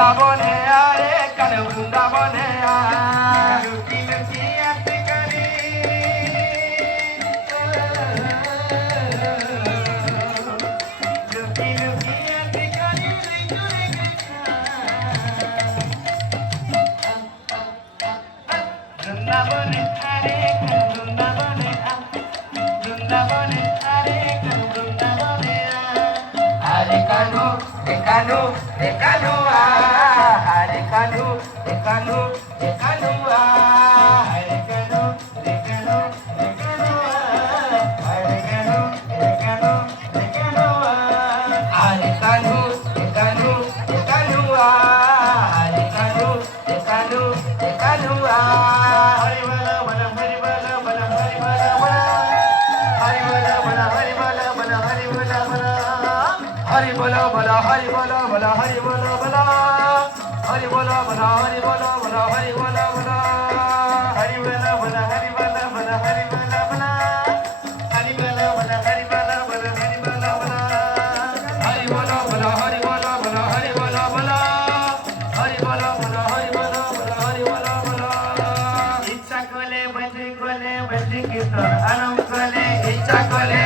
বৃন্দাবনে আরে কান বৃন্দাবনে লুকি লুকি আসি করি লুকি লুকি আসি করি বৃন্দাবনে আরে কান বৃন্দাবনে বৃন্দাবনে আরে কান বৃন্দাবনে আরে কানু কানু কানু হরে কানু কানু কানু হরে কানু কানু কানু হরে কানু কানু কানু হরে কানু কানু কানু হরে কানু কানু কানু হরি বল বল হরি বল বল হরি বল বল হরি বল বল হরি বল বল হরি বল বল हरि बोलो बोलो हरि बोलो बोलो हरि बोलो बोलो हरि बोलो बोलो हरि बोलो बोलो हरि बोलो बोलो हरि बोलो बोलो हरि बोलो बोलो हरि बोलो बोलो हरि बोलो बोलो हरि बोलो बोलो हरि बोलो बोलो हरि बोलो बोलो हरि बोलो बोलो हरि बोलो बोलो हरि बोलो बोलो हरि बोलो बोलो हरि बोलो बोलो इच्छा कोले बंदी की तो आराम कोले इच्छा कोले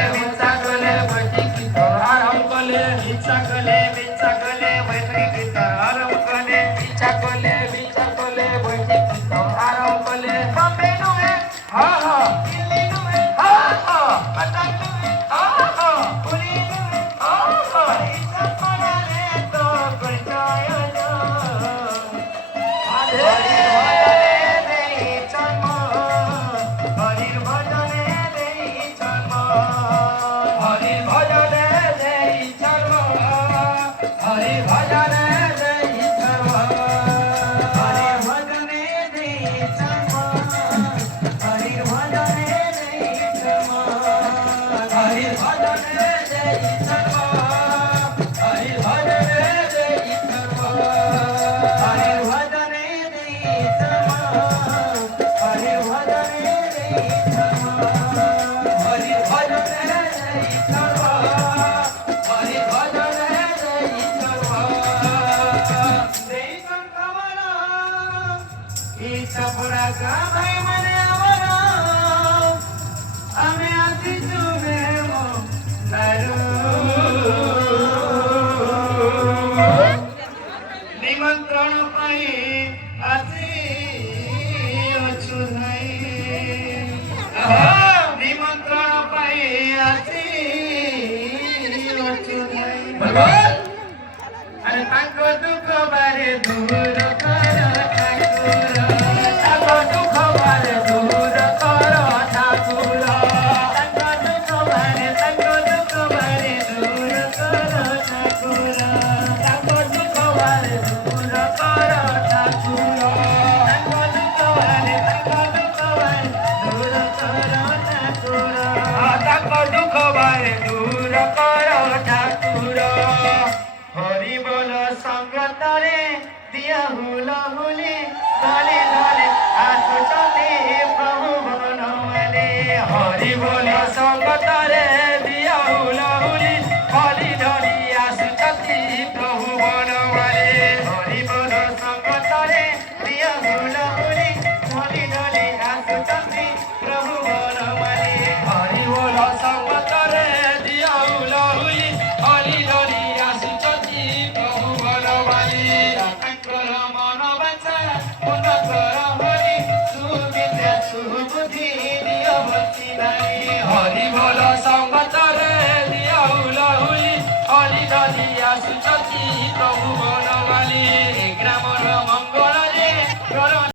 बंदी की तो आराम कोले इच्छा कोले बंदी की तो आराम कोले इच्छा कोले बंदी की तो आराम कोले बम्बे नुए हा हा दिल्ली नुए हा हा पटना नुए हा हा पुरी नुए हा हा इच्छा कोले तो कोई जायो जो हरे निमंत्रण पाई आसी अछु नहीं निमंत्रण पाई आसी अछु नहीं अरे ताको दुख बारे दूर कर ठाकुर ताको दुख बारे दूर कर ठाकुर ताको दुख बारे दूर कर ठाकुर ताको दुख बारे दूर कर ठाकुर ताको दुख बारे दूर कर ठाकुर ताको दुख बारे दूर कर ठाकुर हरि बोल संगतरे दिया हुला हुली धले धले आसुचते प्रभु बनवाले हरि बोल संगतरे दिया हुला हुली धले धले आसुचते प्रभु बनवाले हरि बोल संगतरे दिया हुला हुली धले धले आसुचते प्रभु बनवाले हरि बोल संगतरे दिया हुला हुली धले धले सुबुद्धि दियो भक्ति